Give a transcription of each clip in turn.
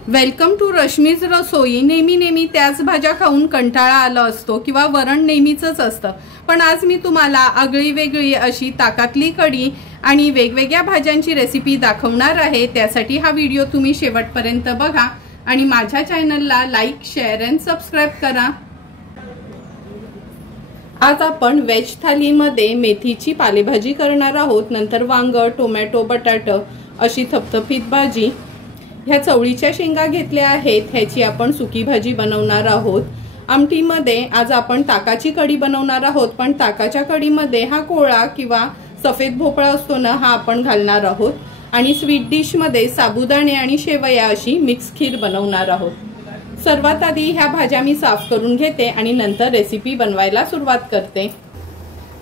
Welcome to Rashmi's रसोई। नेहमी त्याच भाज्या खाऊन कंटाळा आला असतो किंवा वरण नेहमीचंच असतं, पण आज मी तुम्हाला आगळी वेगळी अशी ताकातली कढी आणि वेगवेगळ्या भाज्यांची रेसिपी दाखवणार आहे। त्यासाठी हा व्हिडिओ तुम्ही शेवटपर्यंत बघा आणि माझ्या चॅनलला लाईक, शेअर अँड सबस्क्राइब करा। आज आपण वेज थालीमध्ये मेथीची पालेभाजी करणार आहोत, नंतर वांग, टोमॅटो, बटाटा अशी थपथपीत भाजी। ह्या चवळीच्या शेंगा घेतल्या आहेत, ह्याची आपण सुकी भाजी बनवणार आहोत। आमटीमध्ये आज आपण ताकाची कढी बनवणार आहोत, पण ताकाच्या कढीमध्ये हा कोळा किंवा सफेद भोपळा असतो ना, हा आपण घालणार आहोत। आणि स्वीट डिश मध्ये साबुदाणे आणि शेवया अशी मिक्स खीर बनवणार आहोत। सर्वात आधी ह्या भाज्या मी साफ करून घेते आणि नंतर रेसिपी बनवायला सुरुवात करते।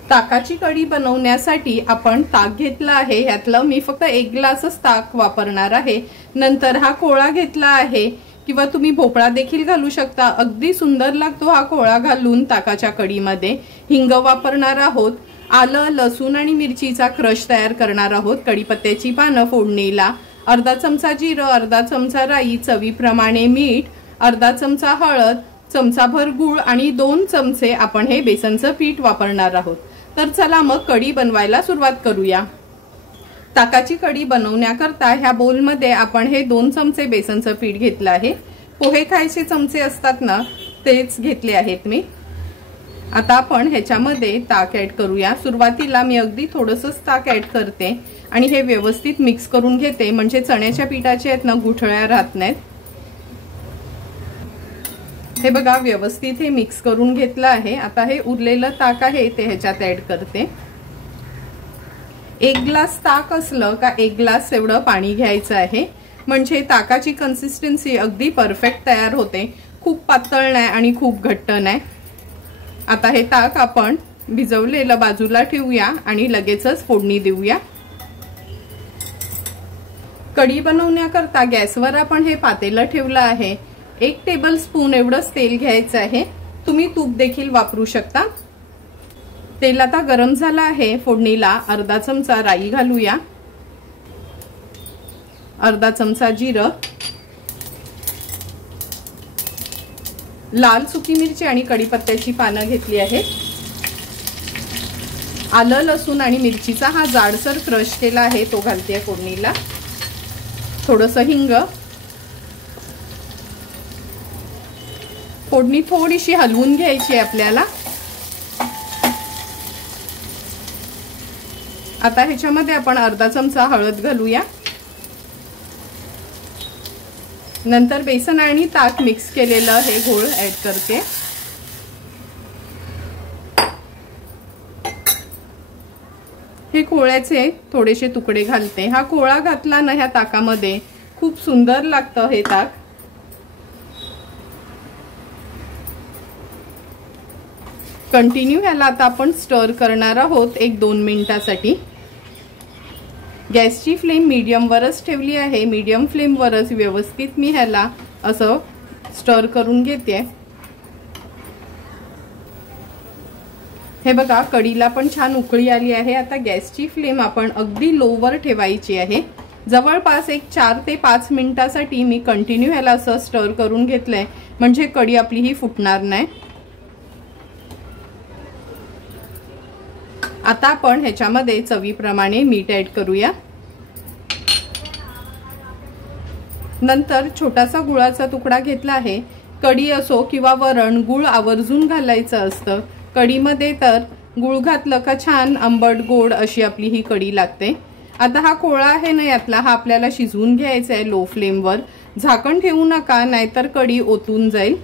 ताकाची कढी बनवण्यासाठी आपण ताक घेतला आहे, यातलं मी फक्त 1 ग्लासच ताक वापरणार आहे। नंतर हा कोळा घेतला आहे किंवा तुम्ही भोपळा देखील घालू शकता, अगदी सुंदर लागतो हा कोळा घालून ताकाच्या कढीमध्ये। हिंग वापरणार आहोत, आलं, लसूण आणि मिरचीचा क्रश तयार करणार आहोत, कढीपत्त्याची पानं फोडणीला, अर्धा चमचा जिरं, अर्धा चमचा राई, चवीप्रमाणे मीठ, अर्धा चमचा हळद, चमचाभर गूळ आणि 2 चमचे आपण हे बेसनचं पीठ वापरणार आहोत। तर चला मग कढी बनवायला सुरुवात करूया। ताकाची कढी बनवण्याकरता ह्या बोल मध्ये आपण हे 2 चमचे बेसनचं पीठ घेतलं आहे। पोहे खायचे चमचे असतात ना, तेच घेतले आहेत मी। आता आपण ह्याच्यामध्ये ताक ऍड करूया। सुरुवातीला मी अगदी थोडंसंच ताक ऍड करते आणि हे व्यवस्थित मिक्स करून घेते, म्हणजे चण्याच्या पिठाचे आहेत ना गुठळ्या राहत नाहीत। हे बघा, व्यवस्थित हे मिक्स करून घेतलं आहे। आता हे उरलेलं ताक आहे ते ह्याच्यात ऍड करते। 1 ग्लास ताक असलं का 1 ग्लास एवढं पाणी घ्यायचं आहे, म्हणजे ताकाची कन्सिस्टन्सी अगदी परफेक्ट तयार होते, खूप पातळ नाही आणि खूप घट्ट नाही। आता हे ताक आपण भिजवलेलं बाजूला ठेवूया आणि लगेचच फोडणी देऊया। कढी बनवण्याकरता गॅसवर आपण हे पातेलं ठेवलं आहे। 1 टेबलस्पून एवढंच तेल घ्यायचं आहे, तुम्ही तूप देखील वापरू शकता। तेल आता गरम झालं आहे, फोडणीला अर्धा चमचा राई घालूया, अर्धा चमचा जिरं, लाल सुकी मिरची आणि कढीपत्त्याची पानं घेतली आहेत, आलं, लसूण आणि मिरचीचा हा जाडसर क्रश केला आहे तो घालते फोडणीला, थोडंसं हिंग, फोडणी थोडीशी हलवून घ्यायची आहे आपल्याला। आता ह्याच्यामध्ये आपण अर्धा चमचा हळद घालूया, नंतर बेसन आणि ताक मिक्स केलेलं हे घोळ ऍड करते। हे कोळ्याचे थोडेसे तुकडे घालते। हा कोळा घातला ना ह्या ताकामध्ये खूप सुंदर लागतं हे ताक। कंटिन्यू ह्याला आता आपण स्टर करणार आहोत 1-2 मिनिटासाठी। गॅसची फ्लेम मीडियम वरच ठेवली आहे, मीडियम फ्लेम वरच व्यवस्थित मी ह्याला असं स्टर करून घेते। हे बघा, कढीला पण छान उकळी आली आहे। आता गॅसची फ्लेम आपण अगदी लोवर ठेवायची आहे। जवळपास 4 ते 5 मिनिटासाठी मी कंटिन्यू ह्याला असं स्टर करून घेतलंय, म्हणजे कढी आपली ही फुटणार नाही। आता आपण ह्याच्यामध्ये चवीप्रमाणे मीठ ऍड करूया, नंतर छोटासा गुळाचा तुकडा घेतला आहे। कढी असो किंवा वरण, गुळ आवर्जून घालायचं असतं। कढीमध्ये तर गुळ घातलं का छान आंबट गोड अशी आपली ही कढी लागते। आता हा कोळा आहे ना यातला, हा आपल्याला शिजवून घ्यायचा आहे लो फ्लेमवर। झाकण ठेवू नका, नाहीतर कढी ओतून जाईल।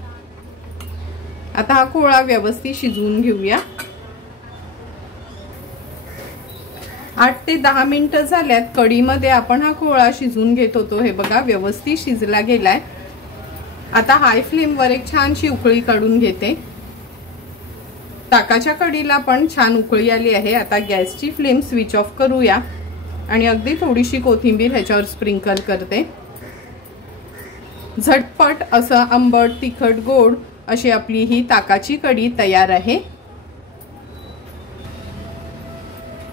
आता हा कोळा व्यवस्थित शिजवून घेऊया। 8 ते 10 मिनिटं झाल्यात कढीमध्ये आपण हा कोळा शिजवून घेत होतो। हे बघा, व्यवस्थित शिजला गेलाय। आता हाय फ्लेमवर एक छानशी उकळी काढून घेते। ताकाच्या कढीला पण छान उकळी आली आहे। आता गॅसची फ्लेम स्विच ऑफ करूया आणि अगदी थोडीशी कोथिंबीर ह्याच्यावर स्प्रिंकल करते। झटपट असं आंबट, तिखट, गोड अशी आपली ही ताकाची कढी तयार आहे।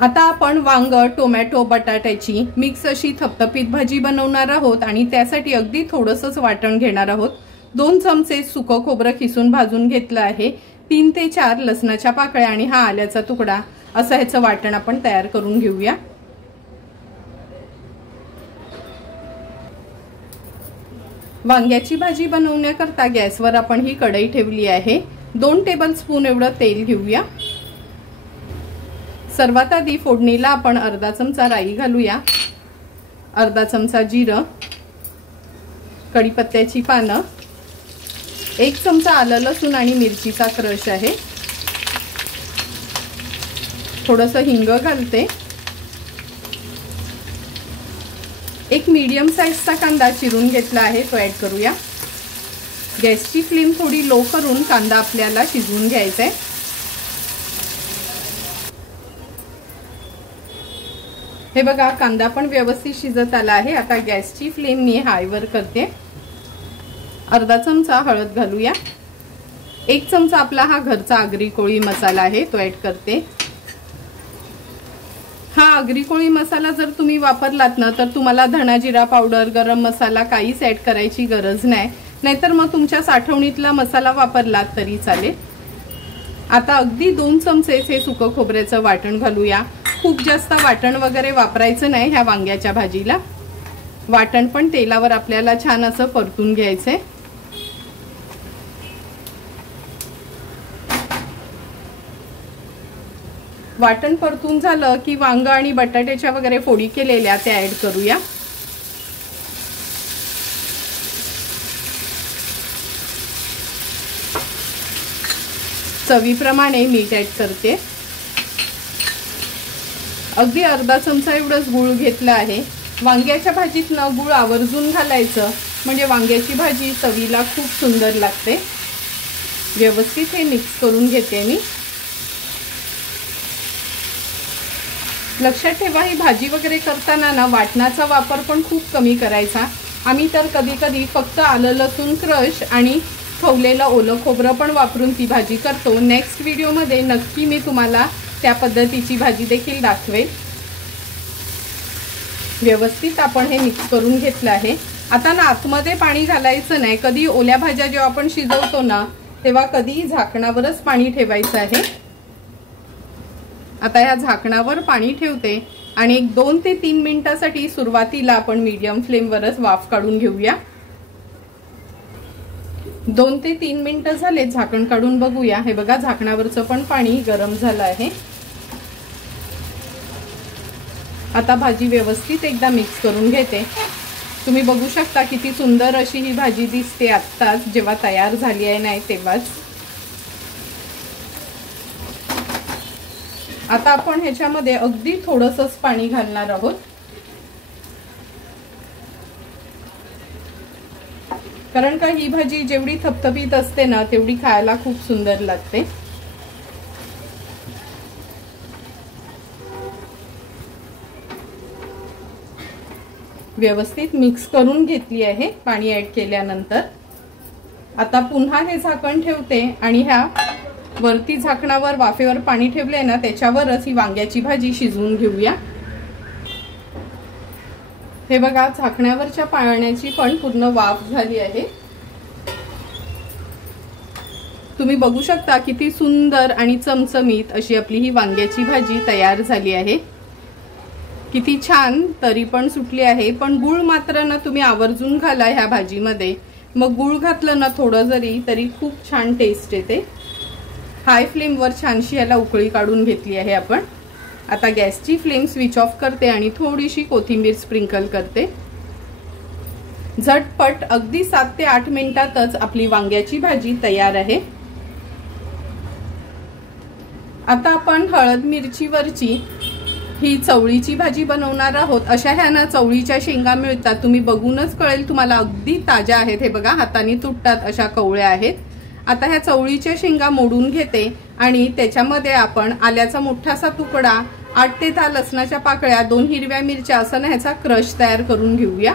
आता आपण वांग, टोमॅटो, बटाट्याची मिक्स अशी थपथपीत भाजी बनवणार आहोत आणि त्यासाठी अगदी थोडंसंच वाटण घेणार आहोत। 2 चमचे सुकं खोबरं खिसून भाजून घेतलं आहे, 3 ते 4 लसणाच्या पाकळ्या आणि हा आल्याचा तुकडा, असं ह्याचं वाटण आपण तयार करून घेऊया। वांग्याची भाजी बनवण्याकरता गॅसवर आपण ही कढई ठेवली आहे। 2 टेबलस्पून एवढं तेल घेऊया। सर्वात आधी फोडणीला आपण अर्धा चमचा राई घालूया, अर्धा चमचा जिरं, कढीपत्त्याची पानं, 1 चमचा आलं लसूण आणि मिरचीचा क्रश आहे, थोडंसं हिंग घालते, 1 मीडियम साईजचा कांदा चिरून घेतला आहे तो ऍड करूया। गॅसची फ्लेम थोडी लो करून कांदा आपल्याला शिजवून घ्यायचा आहे। हे बघा कांदा पण व्यवस्थित शिजत आला आहे। आता गॅसची फ्लेम मी हाय वर करते। अर्धा चमचा हळद घालूया, 1 चमचा आपला हा घरचा आगरी कोळी मसाला आहे तो ऍड करते। हा आगरी कोळी मसाला जर तुम्ही वापरलात ना तर तुम्हाला धना जिरा पावडर, गरम मसाला काहीच ऍड करायची गरज नाही, नाहीतर मग तुमच्या साठवणीतला मसाला वापरलात तरी चालेल। आता अगदी 2 चमचे हे सुकं खोबऱ्याचं वाटण घालूया। खूप जास्त वाटण वगैरे वापरायचं नाही ह्या वांग्याच्या भाजीला। वाटण पण तेलावर आपल्याला छान असं परतून घ्यायचंय। वाटण परतून झालं की वांग आणि बटाट्याच्या वगैरे फोडी केलेल्या त्या ऍड करूया। चवीप्रमाणे मीठ ऍड करते, अगदी अर्धा चमचा एवढंच गूळ घेतला आहे। वांग्याच्या भाजीत ना गूळ आवर्जून घालायचं, म्हणजे वांग्याची भाजी चवीला खूप सुंदर लागते। व्यवस्थित हे मिक्स करून घेते मी। लक्षात ठेवा ही भाजी वगैरे करताना ना वाटणाचा वापर पण खूप कमी करायचा। आम्ही तर कधी कधी फक्त आलं लसूण क्रश आणि खवलेलं ओलं खोबरं पण वापरून ती भाजी करतो। नेक्स्ट व्हिडिओमध्ये नक्की मी तुम्हाला त्या पद्धतीची भाजी देखील दाखवेल। व्यवस्थित आपण हे मिक्स करून घेतलं आहे। आता ना आतमध्ये पाणी घालायचं नाही। कधी ओल्या भाज्या जेव्हा आपण शिजवतो ना तेव्हा कधी झाकणावरच पाणी ठेवायचं आहे। आता या झाकणावर पाणी ठेवते आणि 2 ते 3 मिनिटांसाठी सुरुवातीला आपण मीडियम फ्लेमवरच वाफ काढून घेऊया। 2 ते 3 मिनिटं झाले, झाकण काढून बघूया। हे बघा झाकणावरचं पण पाणी गरम झालं आहे। आता भाजी व्यवस्थित एकदा मिक्स करून घेते। तुम्ही बघू शकता किती सुंदर अशी ही भाजी दिसते आत्ताच, जेव्हा तयार झाली आहे नाही तेव्हाच। आता आपण ह्याच्यामध्ये अगदी थोडंसंच पाणी घालणार आहोत, कारण का ही भाजी जेवढी थपथपीत असते ना तेवढी खायला खूप सुंदर लागते। व्यवस्थित मिक्स करून घेतली आहे पाणी ऍड केल्यानंतर। आता पुन्हा हे झाकण ठेवते आणि ह्या वरती झाकणावर वाफेवर पाणी ठेवले ना त्याच्यावरच ही वांग्याची भाजी शिजवून घेऊया। हे बघा झाकणावरच्या पाण्याची पण पूर्ण वाफ झाली आहे। तुम्ही बघू शकता किती सुंदर आणि चमचमीत अशी आपली ही वांग्याची भाजी तयार झाली आहे। किती छान तरी पण सुटली आहे। पण गूळ मात्र ना तुम्ही आवर्जून घाला ह्या भाजीमध्ये, मग गूळ घातलं ना थोडं जरी तरी खूप छान टेस्ट येते। हाय फ्लेमवर छानशी याला उकळी काढून घेतली आहे आपण। आता गॅसची फ्लेम स्विच ऑफ करते आणि थोडीशी कोथिंबीर स्प्रिंकल करते। झटपट अगदी 7 ते 8 मिनिटातच आपली वांग्याची भाजी तयार आहे। आता आपण हळद मिरचीवरची ही चवळीची भाजी बनवणार आहोत। अशा ह्या ना चवळीच्या शेंगा मिळतात, तुम्ही बघूनच कळेल तुम्हाला, अगदी ताज्या आहेत। हे बघा हाताने तुटतात अशा कवळ्या आहेत। आता ह्या चवळीच्या शेंगा मोडून घेते आणि त्याच्यामध्ये आपण आल्याचा मोठासा तुकडा, 8 ते 10 लसणाच्या पाकळ्या, 2 हिरव्या मिरच्या असं ना ह्याचा क्रश तयार करून घेऊया।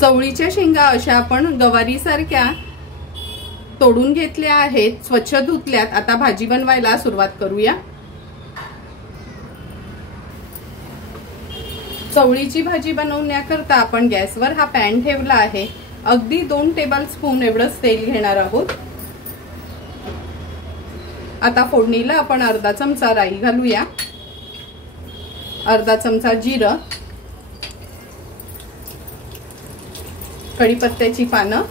चवळीच्या शेंगा अशा आपण गवारी सारख्या तोडून घेतल्या आहेत, स्वच्छ धुतल्यात। आता भाजी बनवायला सुरुवात करूया। चवळीची भाजी बनवण्याकरता आपण गॅसवर हा पॅन ठेवला आहे। अगदी 2 टेबलस्पून एवढंच तेल घेणार आहोत। आता फोडणीला आपण अर्धा चमचा राई घालूया, अर्धा चमचा जिरं, कढीपत्त्याची पानं,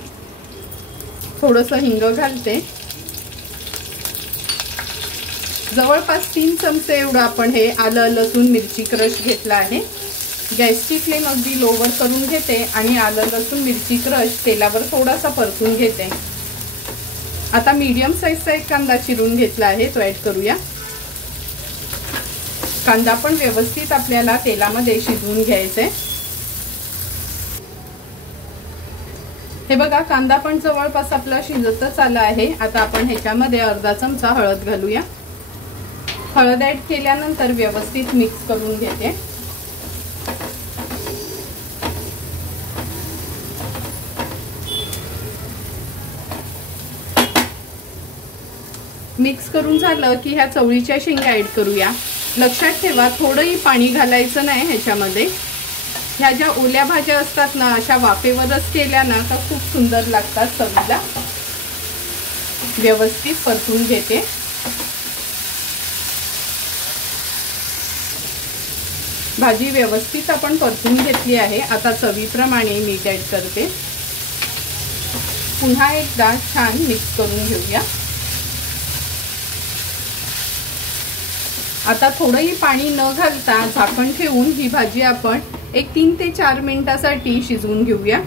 थोडंसं हिंग घालते। जवळपास 3 चमचे एवढं आपण हे आलं लसूण मिरची क्रश घेतला आहे। गॅसची फ्लेम अगदी लोवर करून घेते आणि आलं लसूण मिरची क्रश तेलावर थोडासा परतून घेते। आता मीडियम साईजचा एक कांदा चिरून घेतला आहे, तो ऍड करूया। कांदा पण व्यवस्थित आपल्याला तेलामध्ये शिजवून घ्यायचा आहे। हे बघा, कांदा पण जवळपास आपला शिजतच आला आहे। आता आपण ह्याच्यामध्ये अर्धा चमचा हळद घालूया। हळद ऍड केल्यानंतर व्यवस्थित मिक्स करून घेते। मिक्स करून झालं की ह्या चवळीच्या शेंगा ऍड करूया। लक्षात ठेवा, थोडंही पाणी घालायचं नाही ह्याच्यामध्ये। ह्या ज्या ओल्या भाज्या असतात ना, अशा वाफेवरच केल्या ना तर खूप सुंदर लागतात चवीला। व्यवस्थित परतून घेते। भाजी व्यवस्थित आपण परतून घेतली आहे। आता चवीप्रमाणे मीठ ऍड करते। पुन्हा एकदा छान मिक्स करून घेऊया। आता थोडंही पाणी न घालता झाकण ठेवून ही भाजी आपण एक 3 ते 4 मिनिटांसाठी शिजवून घेऊया।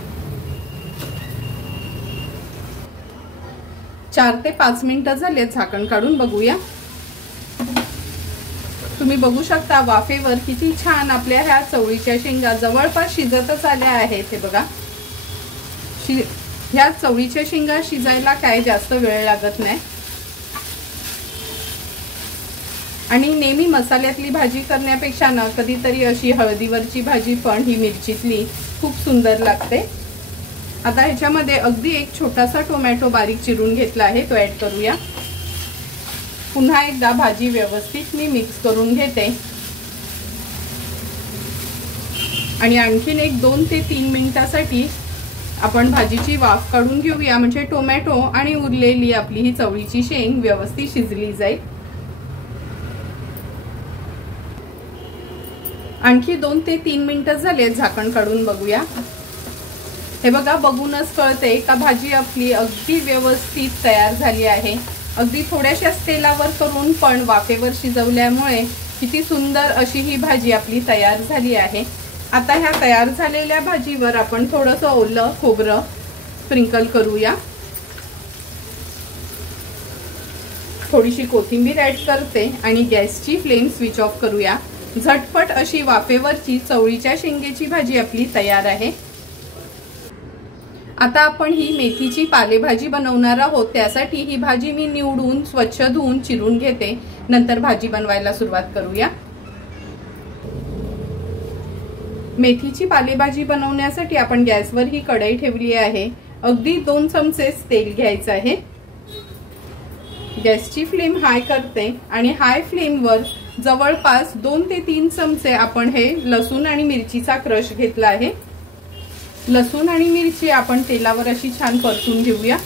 4 ते 5 मिनिटं झाले, झाकण काढून बघूया। तुम्ही बघू शकता वाफेवर किती छान आपल्या ह्या चवळीच्या शेंगा जवळपास शिजतच आल्या आहेत। हे बघा, ह्या चवळीच्या शेंगा शिजायला काय जास्त वेळ लागत नाही आणि नेहमी मसाल्यातली भाजी करण्यापेक्षा ना कधीतरी अशी हळदीवरची भाजी पण ही मिरचीतली खूप सुंदर लागते। आता ह्याच्यामध्ये अगदी एक छोटासा टोमॅटो बारीक चिरून घेतला आहे, तो ऍड करूया। पुन्हा एकदा भाजी व्यवस्थित मी मिक्स करून घेते आणि आणखीन एक 2 ते 3 मिनिटांसाठी आपण भाजीची वाफ काढून घेऊया, म्हणजे टोमॅटो आणि उरलेली आपली ही चवळीची शेंग व्यवस्थित शिजली जाईल। आणखी 2 ते 3 मिनिटं झाले, झाकण काढून बघूया। हे बघा, बघूनच कळते का भाजी आपली अगदी व्यवस्थित तयार झाली आहे। अगदी थोड्याशाच तेलावर करून पण वाफेवर शिजवल्यामुळे किती सुंदर अशी ही भाजी आपली तयार झाली आहे। आता ह्या तयार झालेल्या भाजीवर आपण थोडंसं ओलं खोबरं स्प्रिंकल करूया। थोडीशी कोथिंबीर ऍड करते आणि गॅसची फ्लेम स्विच ऑफ करूया। झटपट अशी वाफेवरची चवळीच्या शेंगेची भाजी आपली तयार आहे। आता आपण ही मेथीची पालेभाजी बनवणार आहोत। त्यासाठी ही भाजी मी निवडून स्वच्छ धुवून चिरून घेते, नंतर भाजी बनवायला सुरुवात करूया। मेथीची पालेभाजी बनवण्यासाठी आपण गॅसवर ही कढई ठेवली आहे। अगदी 2 चमचे तेल घ्यायचं आहे। गॅसची फ्लेम हाय करते आणि हाय फ्लेमवर जवळपास 2 ते 3 चमचे आपण हे लसूण आणि मिरचीचा क्रश घेतला आहे। लसूण आणि मिरची आपण तेलावर अशी छान परतून घेऊया।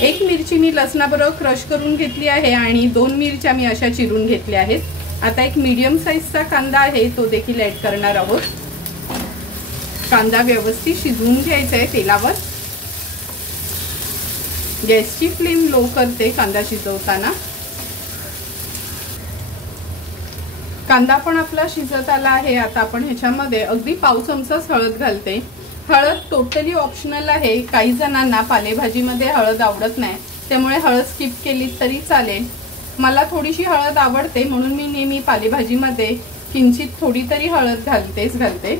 एक मिरची मी लसणाबरोबर क्रश करून घेतली आहे आणि 2 मिरच्या मी अशा चिरून घेतल्या आहेत। आता एक मीडियम साईजचा कांदा आहे, तो देखील ऍड करणार आहोत। कांदा व्यवस्थित शिजवून घ्यायचा आहे तेलावर। गॅसची फ्लेम लो करते कांदा शिजवताना। कांदा पण आपला शिजत आला आहे। आता आपण ह्याच्यामध्ये अगदी पाव चमचाच हळद घालते। हळद टोटली ऑप्शनल आहे। काही जणांना पालेभाजीमध्ये हळद आवडत नाही, त्यामुळे हळद स्किप केली तरी चालेल। मला थोडीशी हळद आवडते म्हणून मी नेहमी पालेभाजीमध्ये किंचित थोडी तरी हळद घालते।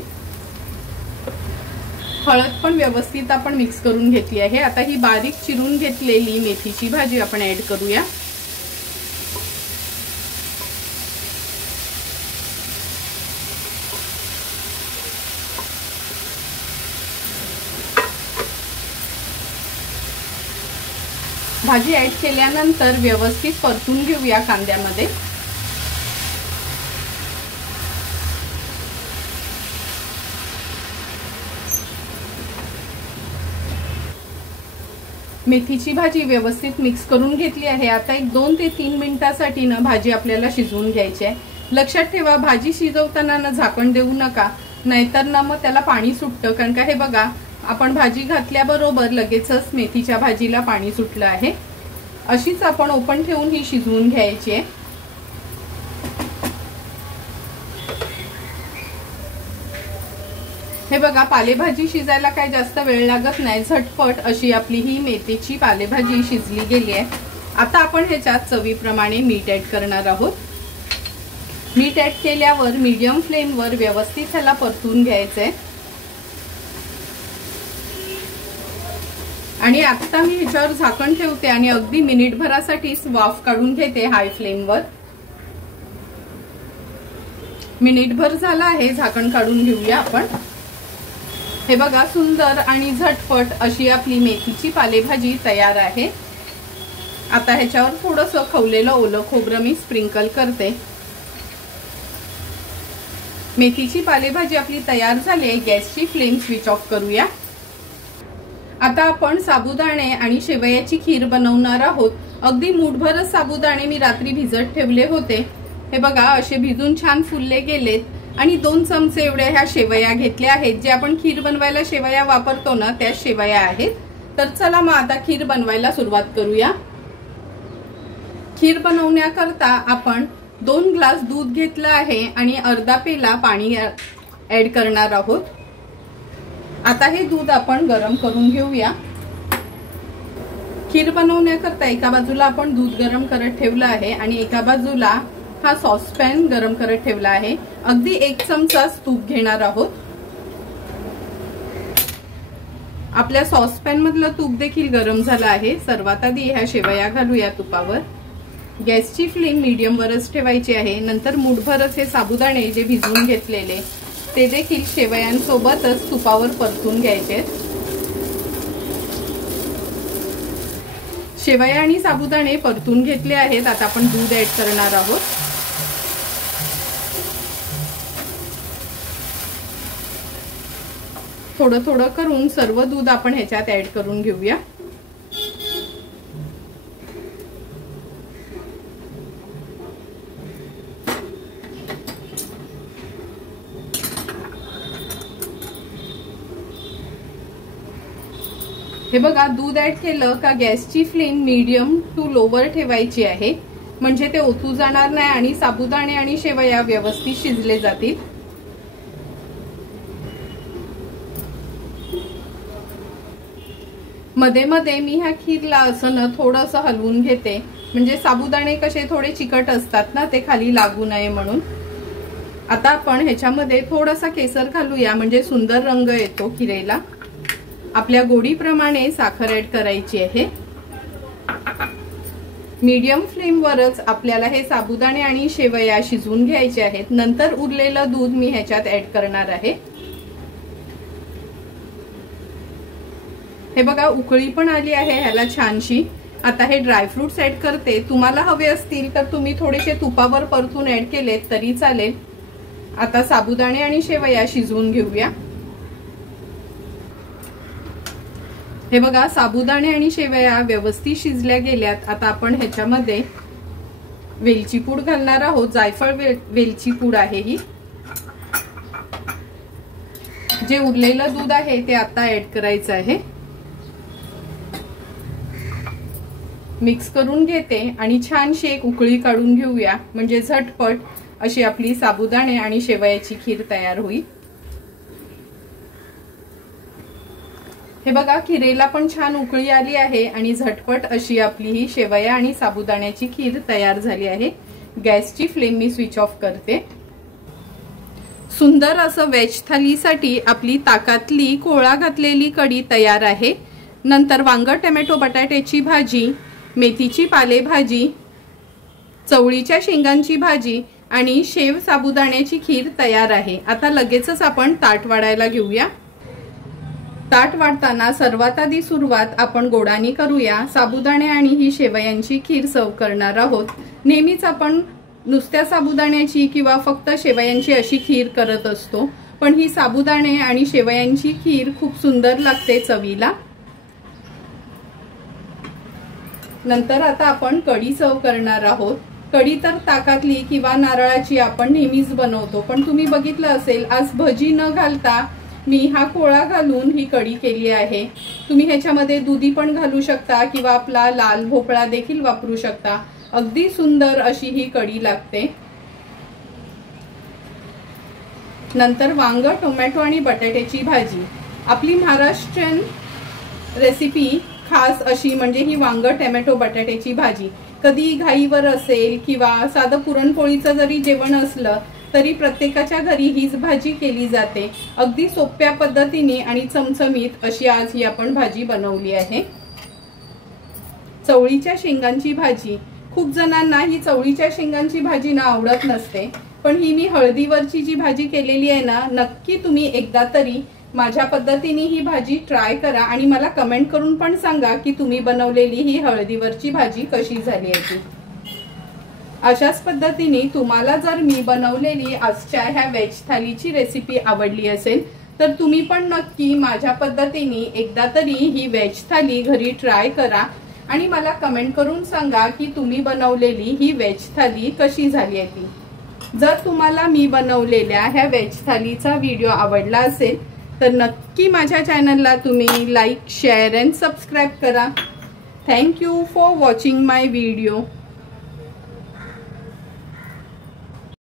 हळद पण व्यवस्थित आपण मिक्स करून घेतली आहे। आता ही बारीक चिरून घेतलेली मेथीची भाजी आपण ऍड करूया। भाजी ऍड केल्यानंतर व्यवस्थित परतून घेऊया कांद्यामध्ये। मेथीची भाजी व्यवस्थित मिक्स करून घेतली आहे। आता एक 2 ते 3 मिनिटांसाठी ना भाजी आपल्याला शिजवून घ्यायची आहे। लक्षात ठेवा, भाजी शिजवताना ना झाकण देऊ नका, नाहीतर ना मग त्याला पाणी सुटतं। कारण का हे बघा, आपण भाजी घातल्याबरोबर लगेचच मेथीच्या भाजीला पाणी सुटलं आहे। अशीच आपण ओपन ठेवून ही शिजवून घ्यायची आहे। हे बघा, पालेभाजी शिजायला काही जास्त वेळ लागत नाही, झटपट अशी आपली ही मेथीची पालेभाजी शिजली गेली आहे। आता आपण ह्याच्यात चवीप्रमाणे मीठ ऍड करणार आहोत। मीठ ऍड केल्यावर मीडियम फ्लेमवर व्यवस्थित ह्याला परतून घ्यायचंय। आणि आता मी ह्याच्यावर झाकण ठेवते आणि अगदी मिनिटभरासाठी वाफ काढून घेते हाय फ्लेमवर। मिनिटभर झाला आहे, झाकण काढून घेऊया आपण। हे बघा, सुंदर आणि झटपट अशी आपली मेथीची पालेभाजी तयार आहे। आता ह्याच्यावर थोडंसं खवलेलं ओलं खोबरं मी स्प्रिंकल करते। मेथीची पालेभाजी आपली तयार झाली आहे। गॅसची फ्लेम स्विच ऑफ करूया। आता आपण साबुदाणे आणि शेवयाची खीर बनवणार आहोत। अगदी मूठभरच साबुदाणे मी रात्री भिजत ठेवले होते। हे बघा, असे भिजून छान फुलले गेलेत। आणि 2 चमचे एवढ्या ह्या शेवया घेतल्या आहेत। जे आपण खीर बनवायला शेवया वापरतो ना, त्या शेवया आहेत। तर चला मग आता खीर बनवायला सुरुवात करूया। खीर बनवण्याकरता आपण 2 ग्लास दूध घेतलं आहे आणि अर्धा पेला पाणी ऍड करणार आहोत। आता हे दूध आपण गरम करून घेऊया। खीर बनवण्याकरता एका बाजूला आपण दूध गरम करत ठेवलं आहे आणि एका बाजूला हा सॉसपॅन गरम करत ठेवला आहे। अगदी 1 चमचा तूप घेणार आहोत। आपल्या सॉसपॅन मधलं तूप देखील गरम झालं आहे। सर्वात आधी ह्या शेवया घालूया तुपावर। गॅसची फ्लेम मीडियम वरच ठेवायची आहे। नंतर मूठभरच हे साबुदाणे जे भिजवून घेतलेले ते देखील शेवयांसोबतच तुपावर परतून घ्यायचे। शेवया आणि साबुदाणे परतून घेतले आहेत। आता आपण दूध ऍड करणार आहोत। थोडं थोडं करून सर्व दूध आपण ह्याच्यात ऍड करून घेऊया। हे बघा, दूध ऍड केलं का गॅसची फ्लेम मीडियम टू लोवर ठेवायची आहे, म्हणजे ते ओतू जाणार नाही आणि साबुदाणे आणि शेवया व्यवस्थित शिजले जातील। मध्ये मध्ये मी ह्या खीरला असं ना थोडंसं हलवून घेते, म्हणजे साबुदाणे कसे थोडे चिकट असतात ना, ते खाली लागू नये म्हणून। आता आपण ह्याच्यामध्ये थोडासा केसर घालूया, म्हणजे सुंदर रंग येतो खीरेला। आपल्या गोडीप्रमाणे साखर ऍड करायची आहे। मीडियम फ्लेमवरच आपल्याला हे साबुदाणे आणि शेवया शिजवून घ्यायचे आहेत। नंतर उरलेलं दूध मी ह्याच्यात ऍड करणार आहे। हे बघा, उकळी पण आली आहे ह्याला छानशी। आता हे ड्रायफ्रुट्स ऍड करते। तुम्हाला हवे असतील तर तुम्ही थोडेसे तुपावर परतून ऍड केलेत तरी चालेल। आता साबुदाणे आणि शेवया शिजवून घेऊया। हे बघा, साबुदाणे आणि शेवया व्यवस्थित शिजल्या गेल्यात। आता आपण ह्याच्यामध्ये वेलची पूड घालणार आहोत। जायफळ वेलची पूड आहे ही। जे उरलेलं दूध आहे ते आता ऍड करायचं आहे। मिक्स करून घेते आणि छानशी एक उकळी काढून घेऊया, म्हणजे झटपट अशी आपली साबुदाणे आणि शेवयाची खीर तयार होईल। हे बघा, खीरेला पण छान उकळी आली आहे आणि झटपट अशी आपली ही शेवया आणि साबुदाण्याची खीर तयार झाली आहे। गॅसची फ्लेम मी स्विच ऑफ करते। सुंदर असं व्हेज थालीसाठी आपली ताकातली कोळा घातलेली कढी तयार आहे। नंतर वांग टोमॅटो बटाट्याची भाजी, मेथीची पालेभाजी, चवळीच्या शेंगांची भाजी आणि शेव साबुदाण्याची खीर तयार आहे। आता लगेचच आपण ताट वाढायला घेऊया। ताट वाढताना सर्वात आधी सुरुवात आपण गोडाने करूया। साबुदाणे आणि ही शेवयांची खीर सर्व करणार आहोत। नेहमीच आपण नुसत्या साबुदाण्याची किंवा फक्त शेवयांची अशी खीर करत असतो, पण ही साबुदाणे आणि शेवयांची खीर खूप सुंदर लागते चवीला। नंतर आता आपण कढी सर्व करणार आहोत। कढी तर ताकातली किंवा नारळाची आपण नेहमीच बनवतो, पण तुम्ही बघितलं असेल आज भजी न घालता मी हा कोळा घालून ही कढी केली आहे। तुम्ही ह्याच्यामध्ये दुधी पण घालू शकता किंवा आपला लाल भोपळा देखील वापरू शकता। अगदी सुंदर अशी ही कढी लागते। नंतर वांग, टोमॅटो आणि बटाट्याची भाजी। आपली महाराष्ट्रीयन रेसिपी खास अशी म्हणजे ही वांग, टोमॅटो, बटाट्याची भाजी। कधी घाईवर असेल किंवा साधं पुरणपोळीचं जरी जेवण असलं तरी प्रत्येकाच्या घरी हीच भाजी केली जाते। अगदी सोप्या पद्धतीने आणि चमचमीत अशी आज ही आपण भाजी बनवली आहे। चवळीच्या शेंगांची भाजी। खूप जणांना ही चवळीच्या शेंगांची भाजी ना आवडत नसते, पण ही मी हळदीवरची जी भाजी केलेली आहे ना, नक्की तुम्ही एकदा तरी माझ्या पद्धतीने ही भाजी ट्राय करा आणि मला कमेंट करून पण सांगा की तुम्ही बनवलेली ही हळदीवरची भाजी कशी झाली आहे ती। अशाच पद्धतीने तुम्हाला जर मी बनवलेली आजच्या ह्या वेज थालीची रेसिपी आवडली असेल तर तुम्ही पण नक्की माझ्या पद्धतीने एकदा तरी ही वेज थाली घरी ट्राय करा आणि मला कमेंट करून सांगा की तुम्ही बनवलेली ही वेज थाली कशी झाली आहे ती। जर तुम्हाला मी बनवलेल्या ह्या वेज थालीचा व्हिडिओ आवडला असेल तर नक्की माझ्या चॅनलला तुम्ही लाईक, शेअर अँड सबस्क्राईब करा। Thank you for watching my video.